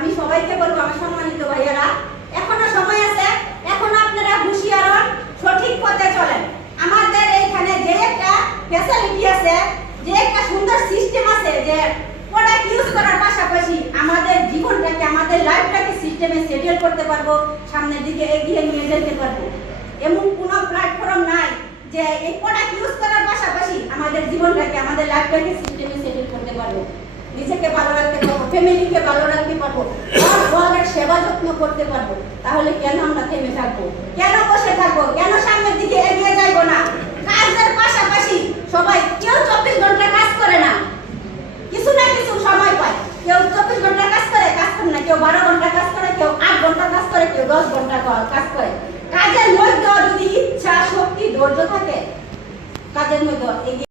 আমি সবাইকে বলবো, আমার সম্মানিত ভাইয়ারা, এখনো সময় আছে, এখনো আপনারা হুঁশিয়ার হন, সঠিক পথে চলেন। আমাদের এইখানে যে একটা ফ্যাসিলিটি আছে, যে একটা সুন্দর সিস্টেম আছে, যে প্রোডাক্ট ইউজ করার পাশাপাশি আমাদের জীবনটাকে, আমাদের লাইফটাকে সিস্টেমে সেটেল করতে পারবো, সামনের দিকে এগিয়ে নিয়ে যেতে পারবো। এমন কোনো প্ল্যাটফর্ম নাই যে এই প্রোডাক্ট ইউজ করার পাশাপাশি আমাদের জীবনটাকে, আমাদের লাইফটাকে সিস্টেমে সেটেল করতে পারবো, নিজেকে ভালো রাখতে পারবো, ফ্যামিলিকে ভালো রাখতে পারবো, ওয়ার্ল্ডের সেবা যত্ন করতে পারবো। তাহলে কেন আমরা থেমে থাকবো? কেন বসে থাকবো? কেন সামনের দিকে এগিয়ে যাইবো না? কাজের পাশাপাশি সবাই, কেউ 24 ঘন্টা কাজ করে না, কিছু না কিছু সময় পায়। কেউ 24 ঘন্টা কাজ করে না, কেউ 12 ঘন্টা কাজ করে, কেউ 8 ঘন্টা কাজ করে, কেউ 10 ঘন্টা কাজ করে। কাজের মধ্যে যদি ইচ্ছা, শক্তি, ধৈর্য থাকে, কাজের মধ্যে